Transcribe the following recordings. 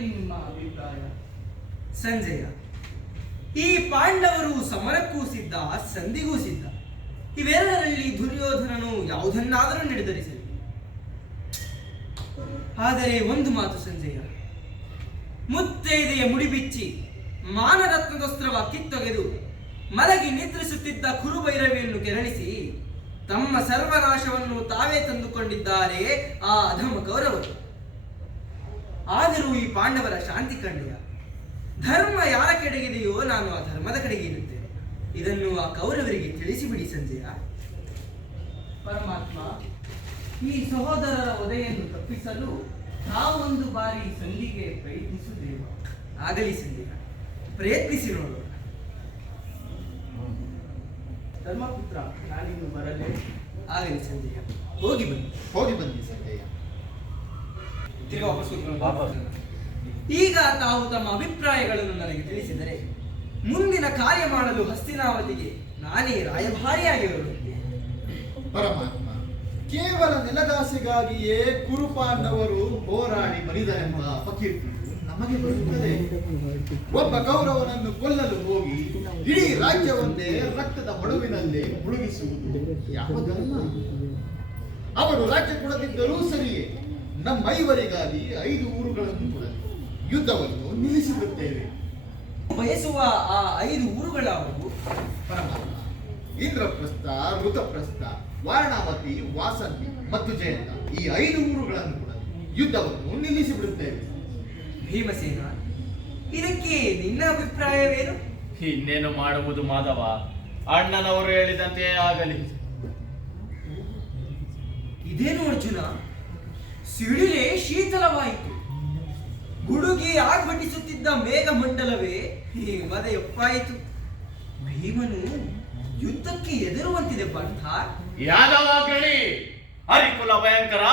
ನಿಮ್ಮ ಅಭಿಪ್ರಾಯ? ಸಂಜಯ, ಈ ಪಾಂಡವರು ಸಮರಕ್ಕೂ ಸಿದ್ಧ, ಸಂಧಿಗೂ ಸಿದ್ಧ. ಇವೆರಡರಲ್ಲಿ ದುರ್ಯೋಧನನು ಯಾವುದನ್ನಾದರೂ ನಿರ್ಧರಿಸಲಿ. ಆದರೆ ಒಂದು ಮಾತು ಸಂಜಯ, ಮುತ್ತೈದೆಯ ಮುಡಿಬಿಚ್ಚಿ ಮಾನರತ್ನದೋಸ್ತ್ರವ ಕಿತ್ತೊಗೆದು ಮಲಗಿ ನಿದ್ರಿಸುತ್ತಿದ್ದ ಕುರುಭೈರವಿಯನ್ನು ಕೆರಳಿಸಿ ತಮ್ಮ ಸರ್ವನಾಶವನ್ನು ತಾವೇ ತಂದುಕೊಂಡಿದ್ದಾರೆ ಆ ಅಧಮ ಕೌರವರು. ಆದರೂ ಈ ಪಾಂಡವರ ಶಾಂತಿ ಕಂಡೆಯ ಧರ್ಮ ಯಾರ ಕಡೆಗಿದೆಯೋ ನಾನು ಆ ಧರ್ಮದ ಕಡೆಗೆ ಇರುತ್ತೇನೆ. ಇದನ್ನು ಆ ಕೌರವರಿಗೆ ತಿಳಿಸಿಬಿಡಿ ಸಂಜಯ. ಪರಮಾತ್ಮ ಈ ಸಹೋದರರ ಒದೆಯನ್ನು ತಪ್ಪಿಸಲು ನಾವೊಂದು ಬಾರಿ ಸಂಧಿಗೆ ಪ್ರಯತ್ನಿಸುತ್ತೇವೆ. ಆಗಲಿ ಸಂಜಯ. ಪ್ರಯತ್ನಿಸಿ ನೋಡೋಣ ಧರ್ಮಪುತ್ರ ನಾನಿನ್ನು ಬರಲೇ. ಆಗಲಿ ಸಂಜಯ. ಹೋಗಿ ಬನ್ನಿ. ಹೋಗಿ ಬನ್ನಿ ಸಂಜಯ. ತಿರುಗಿ ವಾಪಸ್ ಕೂತ್ಕೊಂಡು ಈಗ ತಾವು ತಮ್ಮ ಅಭಿಪ್ರಾಯಗಳನ್ನು ನನಗೆ ತಿಳಿಸಿದರೆ ಮುಂದಿನ ಕಾರ್ಯ ಮಾಡಲು ಹಸ್ತಿನಾವತಿಗೆ ನಾನೇ ರಾಯಭಾರಿಯಾಗಿ ಹೊರಡುತ್ತೇನೆ ಪರಮಾತ್ಮ ಕೇವಲ ನೆಲದಾಸೆಗಾಗಿಯೇ ಕುರುಪಾಂಡವರು ಹೋರಾಡಿ ಬರಿದ ಎಂಬ ಫಕೀರ್ತಿ ನಮಗೆ ಬರುತ್ತದೆ. ಒಬ್ಬ ಕೌರವನನ್ನು ಕೊಲ್ಲಲು ಹೋಗಿ ಇಡೀ ರಾಜ್ಯವನ್ನೇ ರಕ್ತದ ಮಡುವಿನಲ್ಲಿ ಮುಳುಗಿಸುವುದು ಯಾವ ಧರ್ಮ? ಅವರು ರಾಜ್ಯ ಕೊಡದಿದ್ದರೂ ಸರಿಯೇ. ನಮ್ಮ ಐವರಿಗಾಗಿ ಐದು ಊರುಗಳನ್ನು ಕೊಡಲಿ ಯುದ್ಧವನ್ನು ನಿಲ್ಲಿಸಿಬಿಡುತ್ತೇವೆ ಬಯಸುವ ಆ ಐದು ಊರುಗಳಾವು ಪರಮಾತ್ಮ ಇಂದ್ರಪ್ರಸ್ಥ ಋತಪ್ರಸ್ಥ ವಾರಣಾವತಿ ವಾಸಂತಿ ಮತ್ತು ಜಯಂತ. ಈ ಐದು ಊರುಗಳನ್ನು ಕೂಡ ಯುದ್ಧವನ್ನು ನಿಲ್ಲಿಸಿ ಬಿಡುತ್ತೇವೆ ಭೀಮಸೇನ ಇದಕ್ಕೆ ನಿನ್ನ ಅಭಿಪ್ರಾಯವೇನು? ಇನ್ನೇನು ಮಾಡುವುದು ಮಾಧವ? ಅಣ್ಣನವರು ಹೇಳಿದಂತೆ ಆಗಲಿ. ಇದೇನು ಅರ್ಜುನ? ಸಿಡಿಲೆ ಶೀತಲವಾಯಿತು. ಗುಡುಗಿ ಆರ್ಭಟಿಸುತ್ತಿದ್ದ ಮೇಘಮಂಡಲವೇ ಎಪ್ಪಾಯಿತು ಭೀಮನು ಯುದ್ಧಕ್ಕೆ ಎದುರುವಂತಿದೆ ಪಂಥ. ಯಾದವ ಹರಿಕುಲ ಭಯಂಕರ,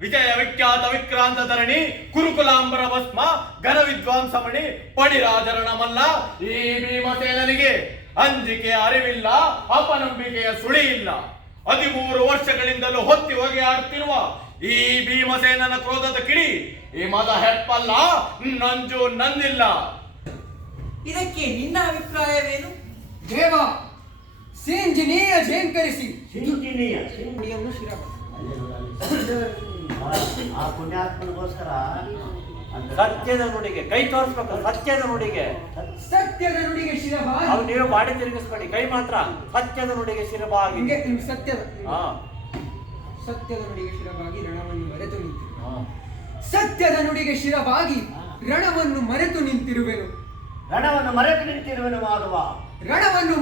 ವಿಜಯ ವಿಖ್ಯಾತ ವಿಕ್ರಾಂತ ಧರಣಿ, ಕುರುಕುಲಾಂಬರ ಭಸ್ಮ, ಘನ ವಿದ್ವಾಂಸಮಣಿ ಪಡಿರಾಜರಣಮಲ್ಲ ಈ ಭೀಮಸೇನನಿಗೆ ಅಂಜಿಕೆ ಅರಿವಿಲ್ಲ, ಅಪನಂಬಿಕೆಯ ಸುಳಿ ಇಲ್ಲ ಹದಿಮೂರು ವರ್ಷಗಳಿಂದಲೂ ಹೊತ್ತಿ ಹೊಗೆ ಆಡುತ್ತಿರುವ ಈ ಭೀಮಸೇನನ ಕ್ರೋಧದ ಕಿಡಿ ಈ ಮದ ಹೆಪ್ಪಲ್ಲ ನಂಜು ನಂದಿಲ್ಲ ಇದಕ್ಕೆ ನಿನ್ನ ಅಭಿಪ್ರಾಯವೇನು? ದೇವ ಸಿಂಜಿನೀಯ ಝೇಂಕರಿಸಿ ಶಿರ ಆ ಪುಣ್ಯಾತ್ಮನಿಗೋಸ್ಕರ ಸತ್ಯದ ನುಡಿಗೆ ಕೈ ತೋರಿಸ್ಬೇಕು ಸತ್ಯದ ನುಡಿಗೆ. ಸತ್ಯದ ನುಡಿಗೆ ಶಿರಬಾ ಅವು ನೀವು ಮಾಡಿ ತಿರುಗಿಸ್ಬೇಡಿ ಕೈ ಮಾತ್ರ ಸತ್ಯದ ನುಡಿಗೆ ಶಿರಬಾ ಹಿಂಗೆ ಹಿಂಗೆ ಸತ್ಯದ ಹಾ. ಸತ್ಯದ ನುಡಿಗೆ ಶಿರವಾಗಿ ರಣವನ್ನು ಮರೆತು ನಿಂತಿರು. ಸತ್ಯದ ನುಡಿಗೆ ಶಿರವಾಗಿ ರಣವನ್ನು ಮರೆತು ನಿಂತಿರುವೆನು. ರಣವನ್ನು ಮರೆತು ನಿಂತಿರುವೆನು ಮಾಧವ. ರಣವನ್ನು